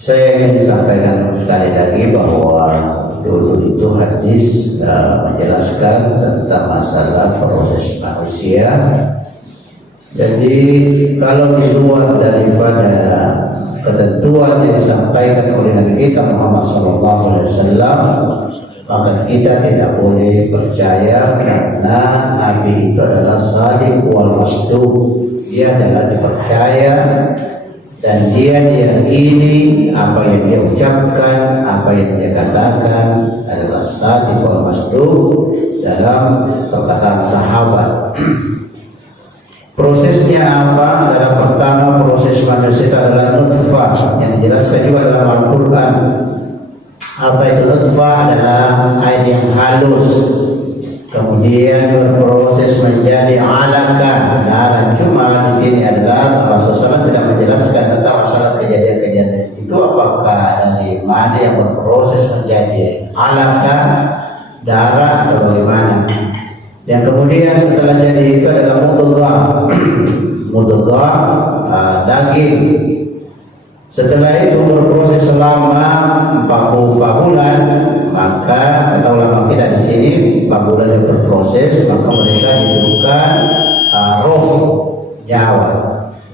Saya ingin sampaikan sekali lagi bahwa dulu itu hadis menjelaskan tentang masalah proses manusia. Jadi kalau di luar daripada ketentuan yang disampaikan oleh Nabi kita Muhammad SAW, maka kita tidak boleh percaya, karena Nabi itu adalah shadiq wal masduq. Dia adalah dipercaya dan dia diyakini apa yang dia ucapkan, apa yang dia katakan adalah shadiq wal masduq dalam perkataan sahabat. Prosesnya apa? Adalah pertama, proses manusia adalah nutfah yang dijelaskan juga dalam Al-Quran. Apa itu nutfah? Adalah air yang halus, kemudian berproses menjadi alaqah. Nah, cuma di sini adalah Rasulullah tidak menjelaskan tentang masalah kejadian-kejadian itu, apakah dari mana yang berproses menjadi alaqah, darah atau bagaimana. Yang kemudian setelah jadi itu adalah mudghah, daging. Setelah itu berproses selama 40 bulan, maka kata ulama kita di sini 4 bulan yang berproses, maka mereka diberikan roh, nyawa.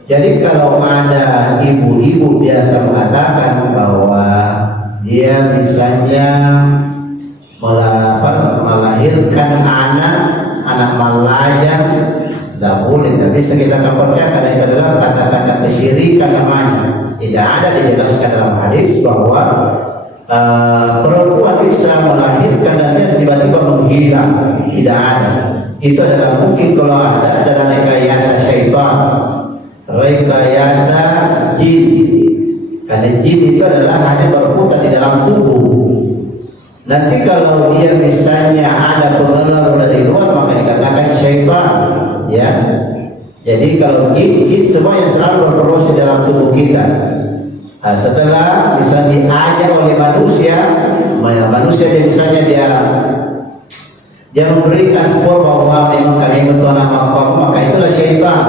Jadi kalau ada ibu-ibu biasa mengatakan bahwa dia misalnya melahirkan anak malaya, tidak boleh, tidak bisa kita percaya, karena itu adalah kata-kata kesyirikan namanya. Tidak ada dijelaskan dalam hadis bahwa perempuan bisa melahirkan dan dia tiba-tiba menghilang. Tidak ada. Itu adalah mungkin kalau ada adalah rekayasa syaitan, rekayasa jin. Karena jin itu adalah hanya berputar di dalam tubuh. Nanti kalau dia misalnya ada pengaruh dari luar, maka dikatakan syaitan, ya. Jadi kalau jin semua yang selalu berproses dalam tubuh kita. Setelah misalnya diajak oleh manusia misalnya dia memberikan spor bahwa memang kami butuh nama apa, maka itulah syaitan.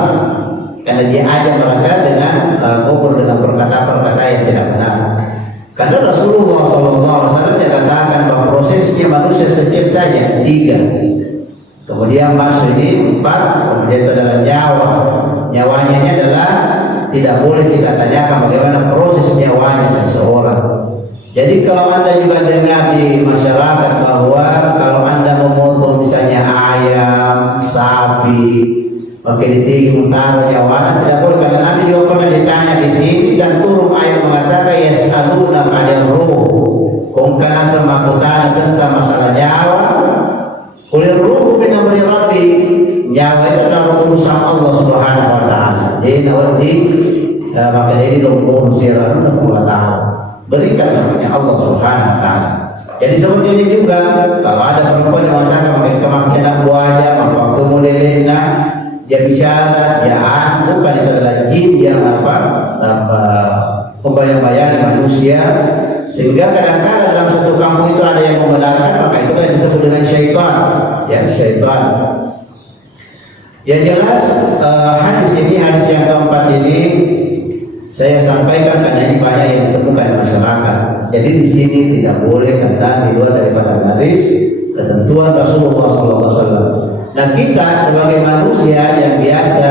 Karena dia ajak mereka dengan kubur dengan perkataan-perkataan yang tidak benar. Karena Rasulullah SAW dia katakan bahwa prosesnya manusia setiap saja 3, kemudian masuk ini 4, kemudian itu adalah nyawa. Nyawanya ini adalah tidak boleh kita tanyakan bagaimana proses nyawanya seseorang. Jadi kalau anda juga dengar di masyarakat bahwa kalau anda memotong misalnya ayam, sapi, maka ditinggi taruh nyawa, tidak boleh, karena Nabi juga pernah ditanya di sini dan turun ayat mengatakan yas'aluna 'anil ruh. Kung kana semakutan tentang masalah nyawa. Qul ruh min amri rabbi. Nyawa itu adalah urusan Allah Subhanahu wa taala. Jadi maka jadi umur sirran Allah taala. Berikan namanya Allah Subhanahu wa taala. Jadi seperti ini juga kalau ada perempuan yang mengatakan kemakinan wajah, maka waktu mulainya dia bicara, dia bukan, itu adalah jin yang pembayang-bayang manusia, sehingga kadang-kadang dalam satu kampung itu ada yang membenarkan, maka itu yang disebut dengan syaitan, ya, syaitan. Yang jelas hadis yang keempat ini saya sampaikan karena ini banyak yang ditemukan di masyarakat. Jadi di sini tidak boleh kata di luar daripada garis ketentuan Rasulullah SAW. Nah, kita sebagai manusia yang biasa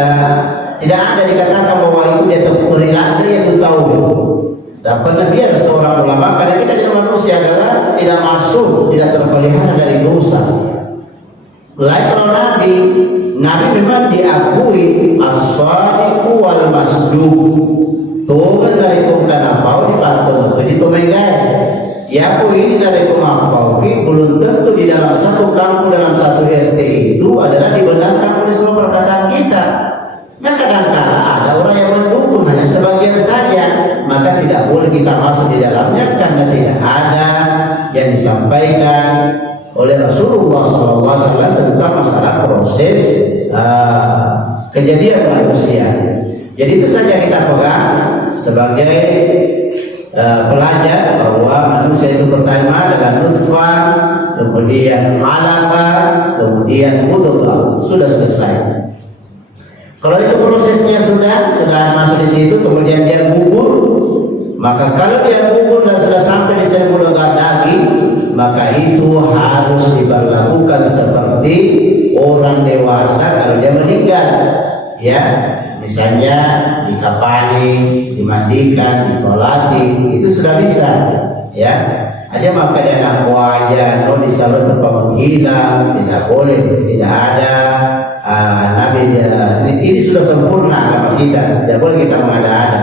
tidak ada dikatakan bahwa itu dia berada yang tahu. Tak pernah dia seorang ulama, karena kita jadi manusia adalah tidak masuk, tidak terpelihara dari dosa. Lain kalau Nabi memang diakui as-shadiq wal masduq. Tuhan dari kumkan apa di patung itu megai. Ya aku ini dari kumapau, belum tentu di dalam satu kampung, dalam satu RT itu adalah dibenarkan oleh semua perkataan kita. Nah, kadang-kadang ada orang yang mendukung hanya sebagian saja, maka tidak boleh kita masuk di dalamnya, karena tidak ada yang disampaikan oleh Rasulullah SAW tentang masalah proses kejadian manusia. Jadi itu saja kita pegang sebagai pelajar bahwa manusia itu pertama adalah nutfah, kemudian alaqah, kemudian mudghah. Sudah selesai. Kalau itu prosesnya sudah masuk di situ, kemudian dia gugur, Maka kalau dia gugur dan sudah sampai di 10 daging, maka itu harus diberlakukan seperti orang dewasa kalau dia meninggal, ya. Misalnya dikafani, dimandikan, disolati, itu sudah bisa, ya. Aja maka dia nak aja, no disalut tempat menghilang, tidak boleh, tidak ada. Nabi ini sudah sempurna kalau kita, tidak boleh kita mengada-ada.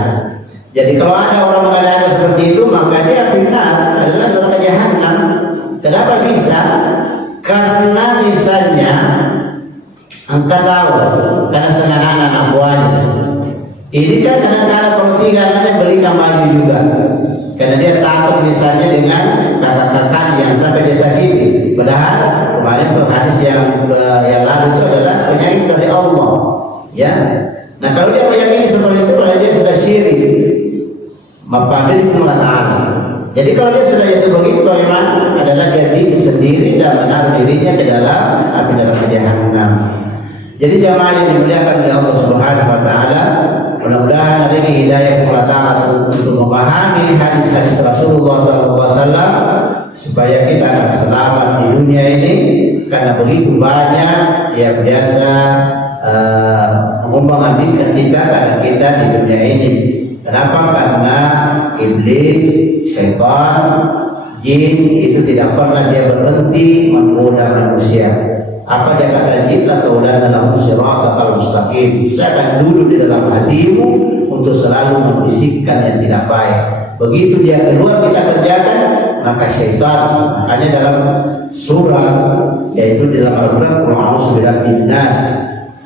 Jadi kalau ada orang mengada-ada seperti itu, maka dia benar adalah surga jahanam. Kenapa bisa? Karena misalnya engkau tahu, karena setengah anak buahnya ini kan kadang-kadang kalau tiga anaknya belikan maju juga, karena dia takut misalnya dengan kakak-kakak yang sampai disakiti. Padahal kemarin hadis yang lalu itu adalah penyakit dari Allah, ya. Nah kalau dia meyakini seperti itu, kalau dia sudah syirik mapadir Allah Ta'ala. Jadi kalau dia sudah jatuh begitu, bagaimana? Adalah dia bikin sendiri dan menaruh dirinya ke dalam api neraka jahanam. Jadi jamaah yang dimuliakan oleh Allah Subhanahu Wa Taala, mudah-mudahan hari ini hidayah Allah Ta'ala untuk memahami hadis-hadis Rasulullah SAW supaya kita akan selamat di dunia ini, karena begitu banyak yang biasa mengumbang-ambingkan kita karena kita di dunia ini. Kenapa? Karena iblis, syaitan, jin itu tidak pernah dia berhenti menggoda manusia. Apa dia kata jin? Kaulan dalam siratal mustaqim. Saya akan duduk di dalam hatimu untuk selalu membisikkan yang tidak baik. Begitu dia keluar kita kerjakan, maka syaitan. Makanya dalam surah, yaitu di dalam Al-Quran, Qul a'udzu birabbin nas,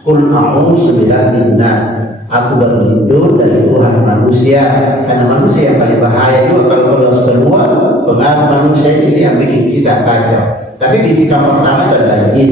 Qul a'udzu birabbin nas, aku berlindung dari Tuhan manusia, karena manusia yang paling bahaya juga kalau keluar pengaruh manusia ini yang bikin kita kacau. Tapi bisikan pertama itu adalah jin.